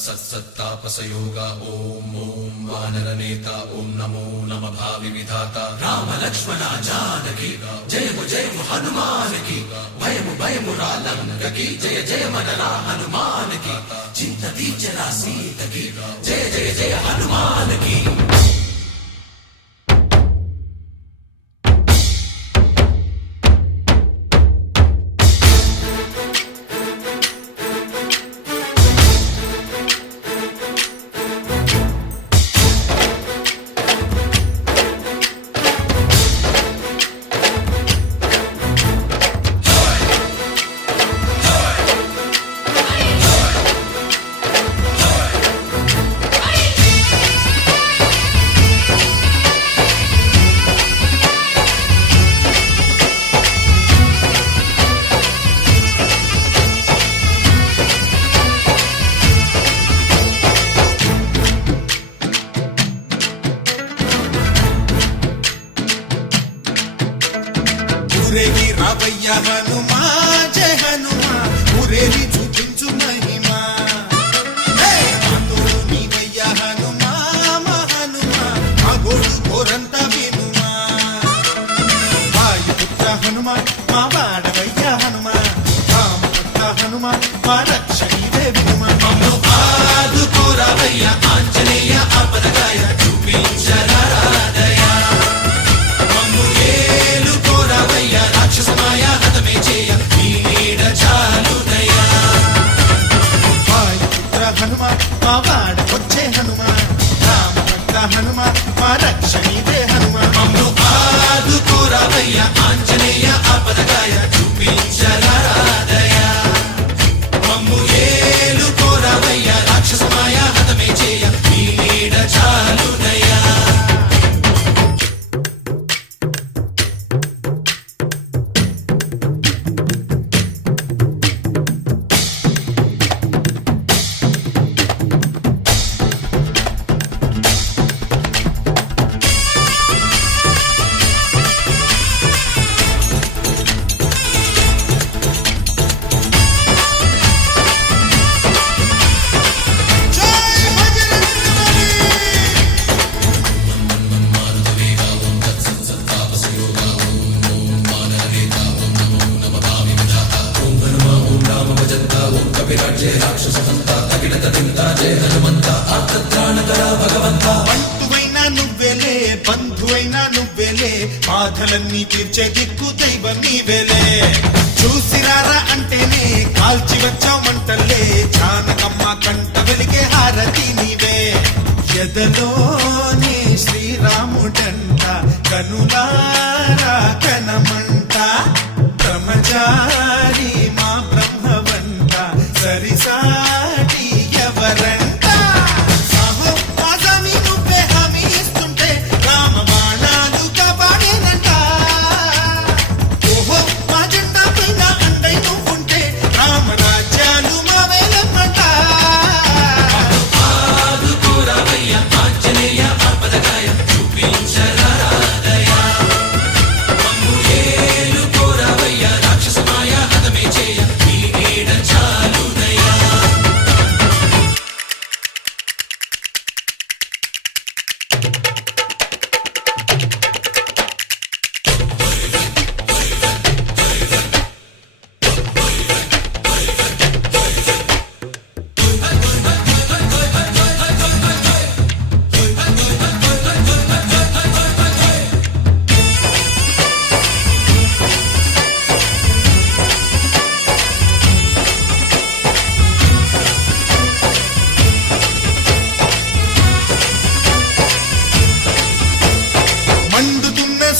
सत्तापसयोगा ओम ओम वानरनेता ओम नमो नमः भावि विधाता राम लक्ष्मण जानकी जय हनुमान की भयमु रालंक की जय जय मनरा हनुमान की चिंतती चला सीत की जय जय हनुमान की। ఊరేగి రావయ్య హనుమా జయ హనుమా ఊరేగి చూపించు మహిమా తోడు నీవయ్య హనుమా మా హనుమా మా గోడు కోరంత వినుమా వాయుపుత్ర హనుమా మా వాడవయ్య హనుమా రామపుత్ర హనుమా మా రక్షణీవే వినుమా మమ్ము ఆదుకోరావయ్య ఆంజనేయ ఆపదగాయ చూపించరాదయ మమ్ము ఏలుకోరావయ్య రాక్షసమాయ హతమే చేయ నీ నీడ చాలుదయ వాయుపుత్ర హనుమా మా వాడకొచ్చే హనుమా రామభక్త హనుమా మా రక్షణీదే హనుమా మమ్ము ఆదుకోరావయ్య ఆంజనేయ ఆపదగాయ చూపించరాదయ మమ్ము ఏలుకోరావయ్య రాక్షసమాయ హతమే చేయ నీ నీడ చాలుదయ। బంధువైనా నువ్వేలే బంధువైనా నువ్వేలే బాధలన్నీ తీర్చే దిక్కు దైవం నీవేలే చూసిరారా అంటేనే కాల్చి వచ్చామంటలే జానకమ్మ కంట వెలిగే హారతి నీవే ఎదలోనే శ్రీరాముడంట కనులారా కనమంట బ్రహ్మచారి మా బ్రహ్మవంట సరిసాటి ఎవరంట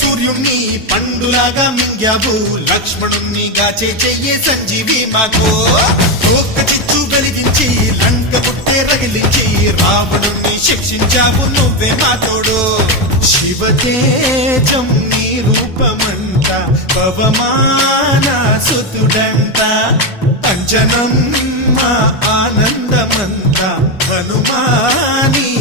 సూర్యుణ్ణి పండులాగా మింగావు లక్ష్మణుణ్ణి గాచే చెయ్యే సంజీవి మాకు ఒక్క చిచ్చు వెలిగించి లంక పుట్టే రగిలించి రావణుణ్ణి శిక్షించావు నువ్వే మా తోడు శివతేజం నీ రూపమంట పవమాన సుతుడంట అంజనం మా ఆనందమంత హనుమాని